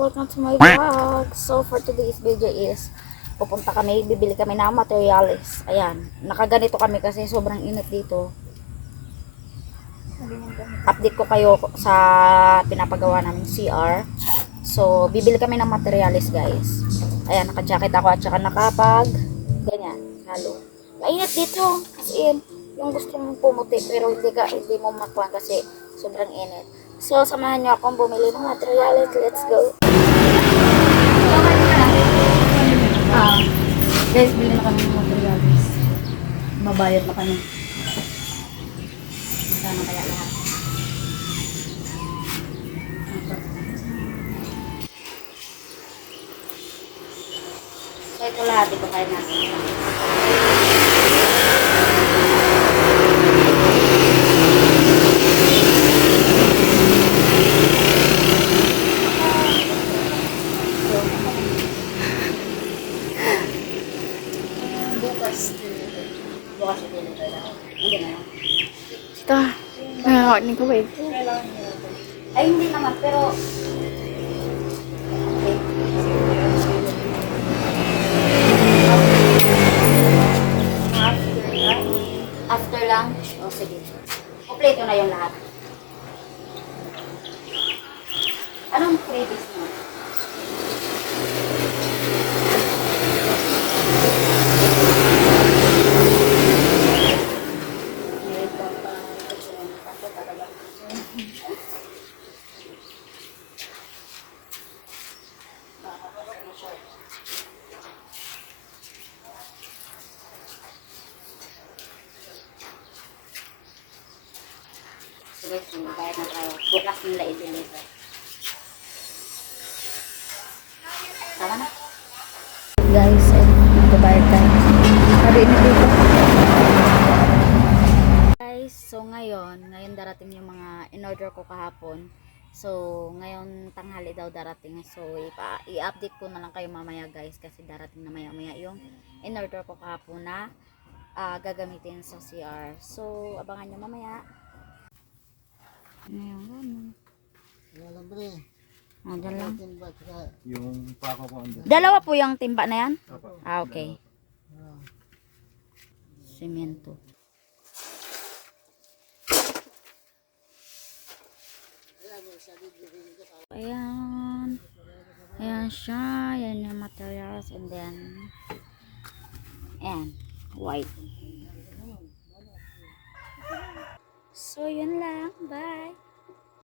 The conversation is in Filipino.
welcome to my vlog. So for today's video is pupunta kami, bibili kami ng materials. Ayan, nakaganito kami kasi sobrang init dito. Update ko kayo sa pinapagawa namin CR. So bibili kami ng materials, guys. Ayan, naka-jacket ako at saka nakapag ganyan, halo. Mainit dito kasi yung gusto mong pumuti pero hindi mo makuha kasi sobrang init. So samahan niyo akong bumili ng materials. Let's go. Guys, bili na kami ng materials. Mabayad na kami. Sana kaya lahat. So ito lahat, ito kaya natin. Bukas deliver na. Hindi na lang. Ito. Nakakunin ko ba eh. Ay, hindi naman, pero okay. After lang? O, sige. Kompleto na yung lahat. Anong freebies mo? Sige, bayad na tayo. Bukas nila i-deliver. Tama na? Guys, magbabayad tayo. Sabi na dito. Guys, so ngayon darating yung mga in-order ko kahapon. So, ngayon tanghali daw darating. So, i-update ko na lang kayo mamaya, guys, kasi darating na maya-maya yung in-order ko kahapon na gagamitin sa CR. So, abangan nyo mamaya. Ayan, dyan lang. Yung pako ko andun. Dalawa po yung timba na yan? Opo. Okay. Semento. Ayan. Ayan siya. Ayan yung materials. And then, ayan. White. So, yun lang. Bye.